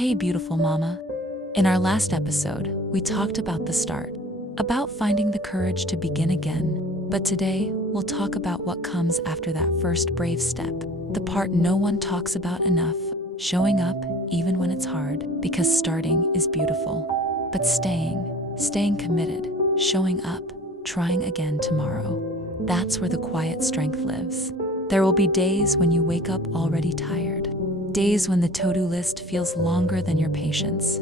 Hey, beautiful mama. In our last episode, we talked about the start, about finding the courage to begin again. But today, we'll talk about what comes after that first brave step, the part no one talks about enough, showing up even when it's hard, because starting is beautiful. But staying committed, showing up, trying again tomorrow, that's where the quiet strength lives. There will be days when you wake up already tired, days when the to-do list feels longer than your patience,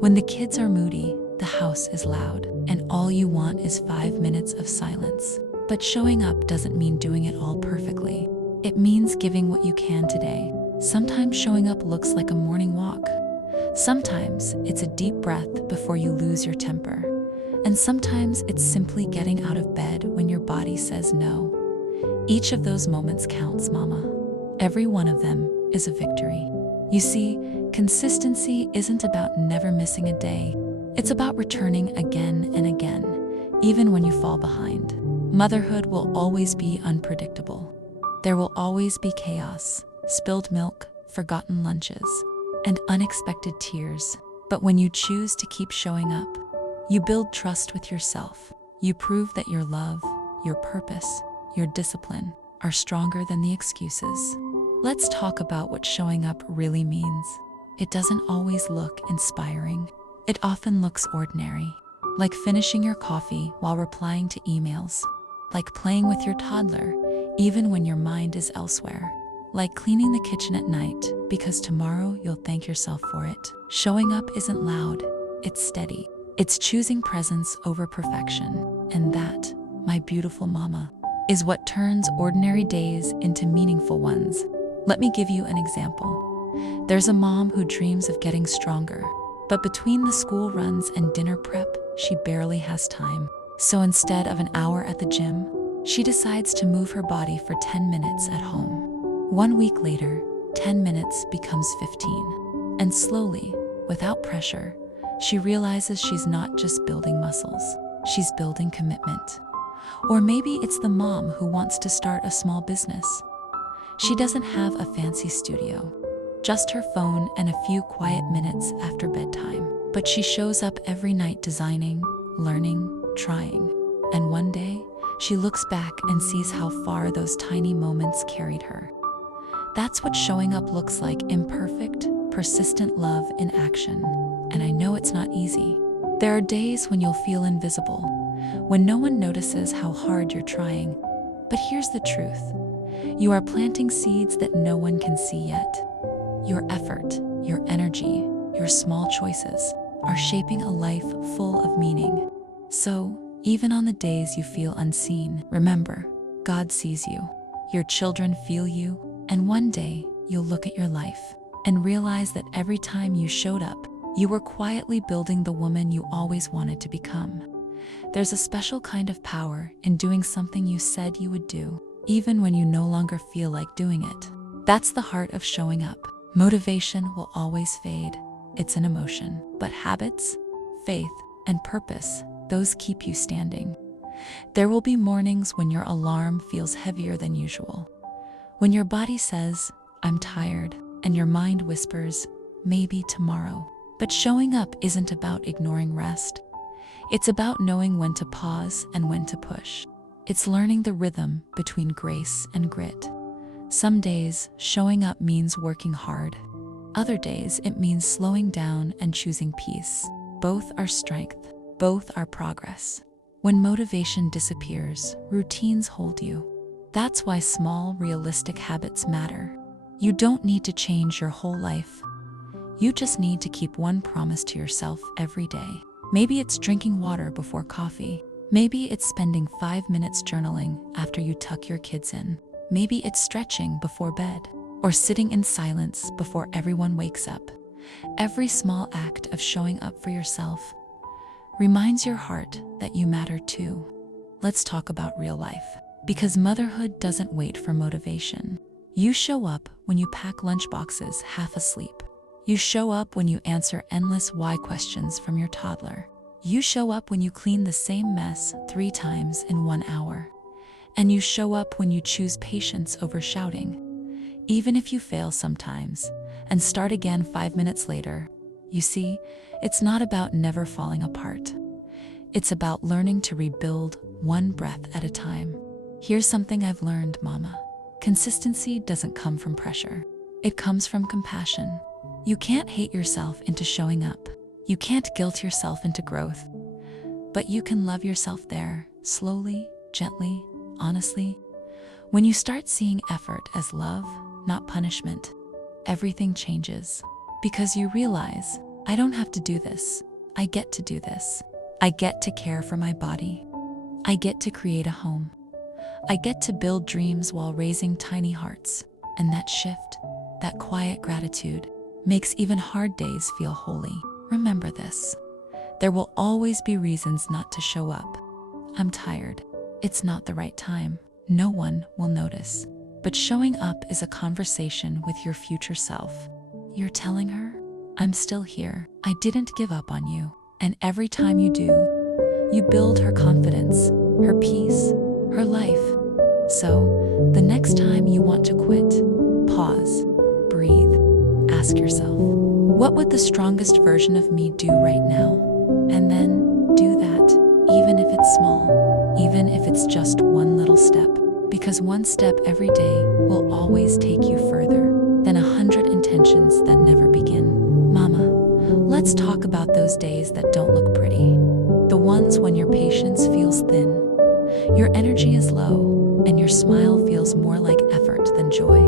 when the kids are moody, the house is loud, and all you want is 5 minutes of silence. But showing up doesn't mean doing it all perfectly. It means giving what you can today. Sometimes showing up looks like a morning walk. Sometimes it's a deep breath before you lose your temper. And sometimes it's simply getting out of bed when your body says no. Each of those moments counts, mama. Every one of them is a victory. You see, consistency isn't about never missing a day. It's about returning again and again, even when you fall behind. Motherhood will always be unpredictable. There will always be chaos, spilled milk, forgotten lunches, and unexpected tears. But when you choose to keep showing up, you build trust with yourself. You prove that your love, your purpose, your discipline are stronger than the excuses. Let's talk about what showing up really means. It doesn't always look inspiring. It often looks ordinary, like finishing your coffee while replying to emails, like playing with your toddler even when your mind is elsewhere, like cleaning the kitchen at night because tomorrow you'll thank yourself for it. Showing up isn't loud, it's steady. It's choosing presence over perfection. And that, my beautiful mama, is what turns ordinary days into meaningful ones. Let me give you an example. There's a mom who dreams of getting stronger, but between the school runs and dinner prep, she barely has time. So instead of an hour at the gym, she decides to move her body for 10 minutes at home. 1 week later, 10 minutes becomes 15. And slowly, without pressure, she realizes she's not just building muscles, she's building commitment. Or maybe it's the mom who wants to start a small business. She doesn't have a fancy studio, just her phone and a few quiet minutes after bedtime. But she shows up every night designing, learning, trying. And one day, she looks back and sees how far those tiny moments carried her. That's what showing up looks like: imperfect, persistent love in action. And I know it's not easy. There are days when you'll feel invisible, when no one notices how hard you're trying. But here's the truth. You are planting seeds that no one can see yet. Your effort, your energy, your small choices are shaping a life full of meaning. So, even on the days you feel unseen, remember, God sees you, your children feel you, and one day you'll look at your life and realize that every time you showed up, you were quietly building the woman you always wanted to become. There's a special kind of power in doing something you said you would do, even when you no longer feel like doing it. That's the heart of showing up. Motivation will always fade. It's an emotion. But habits, faith, and purpose, those keep you standing. There will be mornings when your alarm feels heavier than usual, when your body says, "I'm tired," and your mind whispers, "Maybe tomorrow." But showing up isn't about ignoring rest. It's about knowing when to pause and when to push. It's learning the rhythm between grace and grit. Some days, showing up means working hard. Other days, it means slowing down and choosing peace. Both are strength. Both are progress. When motivation disappears, routines hold you. That's why small, realistic habits matter. You don't need to change your whole life. You just need to keep one promise to yourself every day. Maybe it's drinking water before coffee. Maybe it's spending 5 minutes journaling after you tuck your kids in. Maybe it's stretching before bed, or sitting in silence before everyone wakes up. Every small act of showing up for yourself reminds your heart that you matter too. Let's talk about real life, because motherhood doesn't wait for motivation. You show up when you pack lunchboxes half asleep. You show up when you answer endless why questions from your toddler. You show up when you clean the same mess 3 times in 1 hour. And you show up when you choose patience over shouting. even if you fail sometimes, and start again 5 minutes later. You see, it's not about never falling apart. It's about learning to rebuild one breath at a time. Here's something I've learned, Mama. Consistency doesn't come from pressure. It comes from compassion. You can't hate yourself into showing up. You can't guilt yourself into growth. But you can love yourself there, slowly, gently, honestly. When you start seeing effort as love, not punishment, everything changes. Because you realize, I don't have to do this. I get to do this. I get to care for my body. I get to create a home. I get to build dreams while raising tiny hearts. And that shift, that quiet gratitude, makes even hard days feel holy. Remember this. There will always be reasons not to show up. I'm tired. It's not the right time. No one will notice. But showing up is a conversation with your future self. You're telling her, I'm still here. I didn't give up on you. And every time you do, you build her confidence, her peace, her life. So, the next time you want to quit, pause, breathe, ask yourself, what would the strongest version of me do right now? And then do that, even if it's small, even if it's just one little step. Because one step every day will always take you further than 100 intentions that never begin. Mama, let's talk about those days that don't look pretty. The ones when your patience feels thin, your energy is low, and your smile feels more like effort than joy.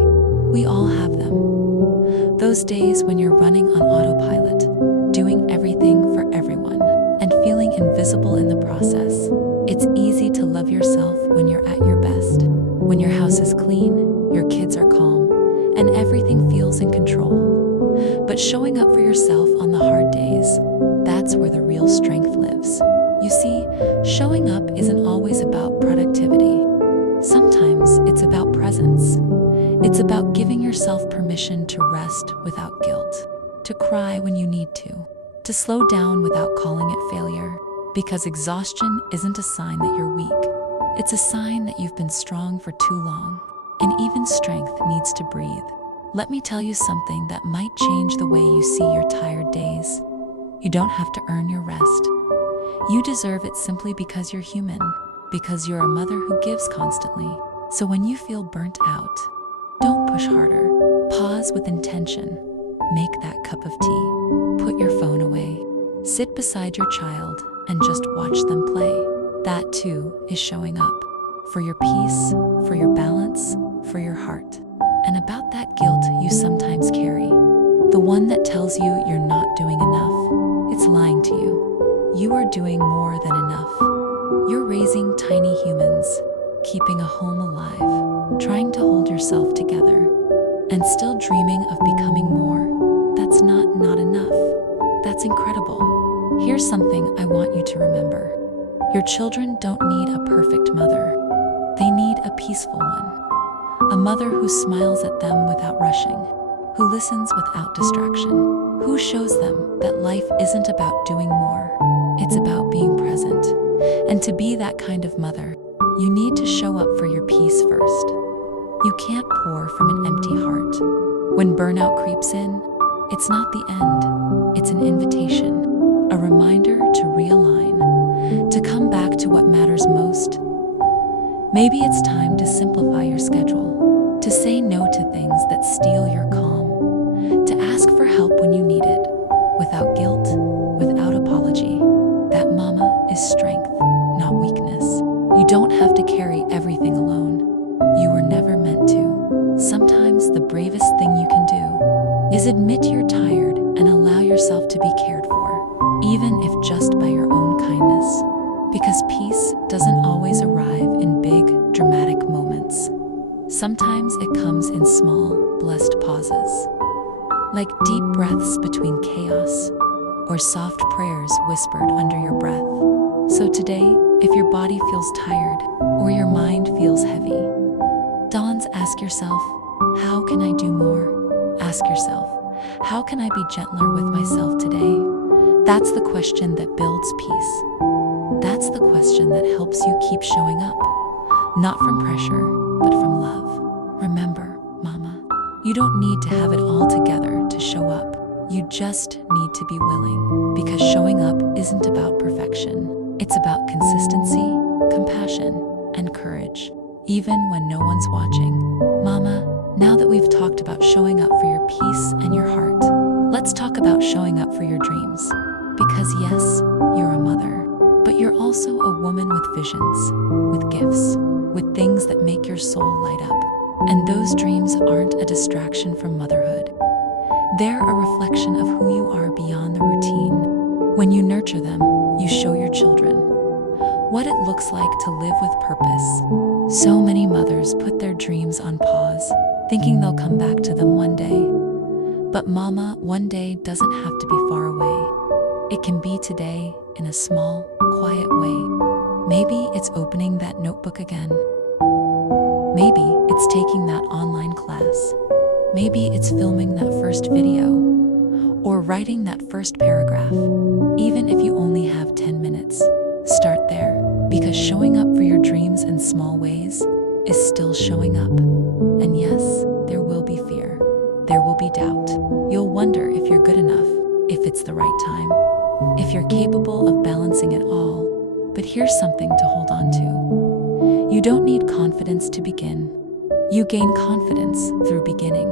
We all have them. Those days when you're running on autopilot, doing everything for everyone, and feeling invisible in the process. It's easy to love yourself when you're at your best. When your house is clean, your kids are calm, and everything feels in control. But showing up for yourself on the hard days, that's where the real strength lives. You see, showing up isn't always about productivity. Sometimes it's about presence. It's about giving yourself permission to rest without guilt, to cry when you need to slow down without calling it failure. Because exhaustion isn't a sign that you're weak. It's a sign that you've been strong for too long, and even strength needs to breathe. Let me tell you something that might change the way you see your tired days. You don't have to earn your rest. You deserve it simply because you're human, because you're a mother who gives constantly. So when you feel burnt out, don't push harder. Pause with intention. Make that cup of tea. Put your phone away. Sit beside your child and just watch them play. That too is showing up. For your peace, for your balance, for your heart. And about that guilt you sometimes carry, the one that tells you you're not doing enough, it's lying to you. You are doing more than enough. You're raising tiny humans, keeping a home alive, trying to hold yourself together, and still dreaming of becoming more. That's not enough. That's incredible. Here's something I want you to remember. Your children don't need a perfect mother. They need a peaceful one. A mother who smiles at them without rushing, who listens without distraction, who shows them that life isn't about doing more. It's about being present. And to be that kind of mother, you need to show up for your peace first. You can't pour from an empty heart. When burnout creeps in, it's not the end. It's an invitation, a reminder to realign, to come back to what matters most. Maybe it's time to simplify your schedule, to say no to things that steal your calm, to ask for help when you need it, without guilt, without apology. That mama is strength, not weakness. You don't have to carry everything alone. You were never meant to. Sometimes the bravest thing you can do is admit you're tired and allow yourself to be cared for, even if just by your own kindness. Because peace doesn't always arrive in big, dramatic moments. Sometimes it comes in small, blessed pauses, like deep breaths between chaos, or soft prayers whispered under your breath. So today, if your body feels tired, or your mind feels heavy, don't ask yourself, how can I do more? Ask yourself, how can I be gentler with myself today? That's the question that builds peace. That's the question that helps you keep showing up, not from pressure, but from love. Remember, mama, You don't need to have it all together to show up. You just need to be willing, because showing up isn't about perfection. It's about consistency, compassion, and courage, even when no one's watching. Mama, now that we've talked about showing up for your peace and your heart, let's talk about showing up for your dreams. Because yes, you're a mother, but you're also a woman with visions, with gifts, with things that make your soul light up. And those dreams aren't a distraction from motherhood. They're a reflection of who you are beyond the routine. When you nurture them, you show your children what it looks like to live with purpose. So many mothers put their dreams on pause, thinking they'll come back to them one day. But mama, one day doesn't have to be far away. It can be today in a small, quiet way. Maybe it's opening that notebook again. Maybe it's taking that online class. Maybe it's filming that first video, or writing that first paragraph. Even if you only have 10 minutes, start there, because showing up for your dreams in small ways is still showing up. And yes, there will be fear. There will be doubt. You'll wonder if you're good enough, if it's the right time, if you're capable of balancing it all. But here's something to hold on to. You don't need confidence to begin. You gain confidence through beginning.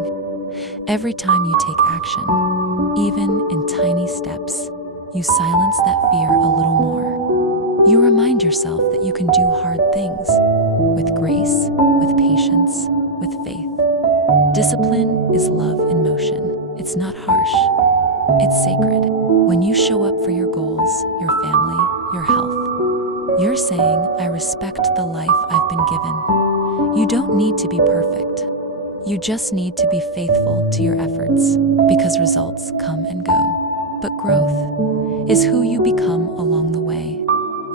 Every time you take action, even in tiny steps, you silence that fear a little more. You remind yourself that you can do hard things with grace, with patience, with faith. Discipline is love in motion. It's not harsh. It's sacred. When you show up for your goals, your family, your health, you're saying, I respect the life I've been given. You don't need to be perfect. You just need to be faithful to your efforts, because results come and go. But growth is who you become along the way.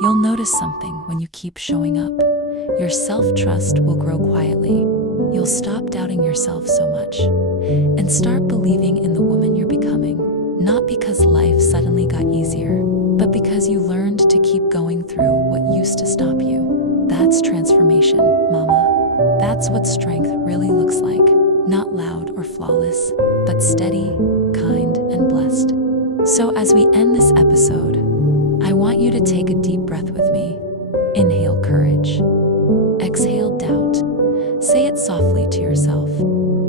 You'll notice something when you keep showing up. Your self-trust will grow quietly. You'll stop doubting yourself so much and start believing in the woman you're becoming. Not because life suddenly got easier, but because you learned to keep going through what used to stop you. That's transformation, mama. That's what strength really looks like. Not loud or flawless, but steady, kind, and blessed. So as we end this episode, I want you to take a deep breath with me. Inhale courage. Exhale doubt. Say it softly to yourself.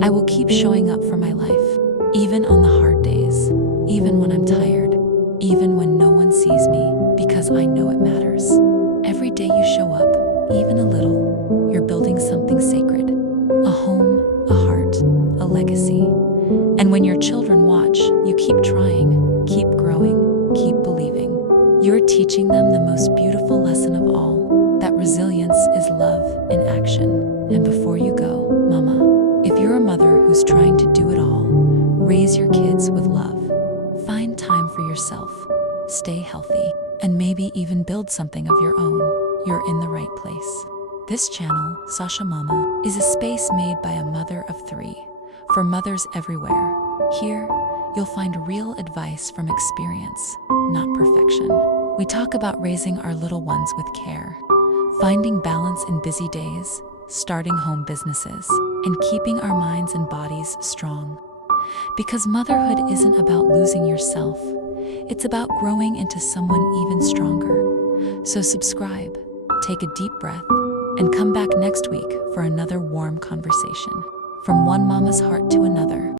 I will keep showing up for my life, even on the hard days. Even when I'm tired, even when no one sees me, because I know it matters. Every day you show up, even a little, you're building something sacred. A home, a heart, a legacy. And when your children watch, you keep trying, keep growing, keep believing. You're teaching them the most beautiful lesson of all, that resilience is love in action. And before you go, mama, if you're a mother who's trying to do it all, raise your kids with love. Find time for yourself, stay healthy, and maybe even build something of your own. You're in the right place. This channel, SashaMama, is a space made by a mother of 3, for mothers everywhere. Here, you'll find real advice from experience, not perfection. We talk about raising our little ones with care, finding balance in busy days, starting home businesses, and keeping our minds and bodies strong. Because motherhood isn't about losing yourself, it's about growing into someone even stronger. So subscribe, take a deep breath, and come back next week for another warm conversation. From one mama's heart to another.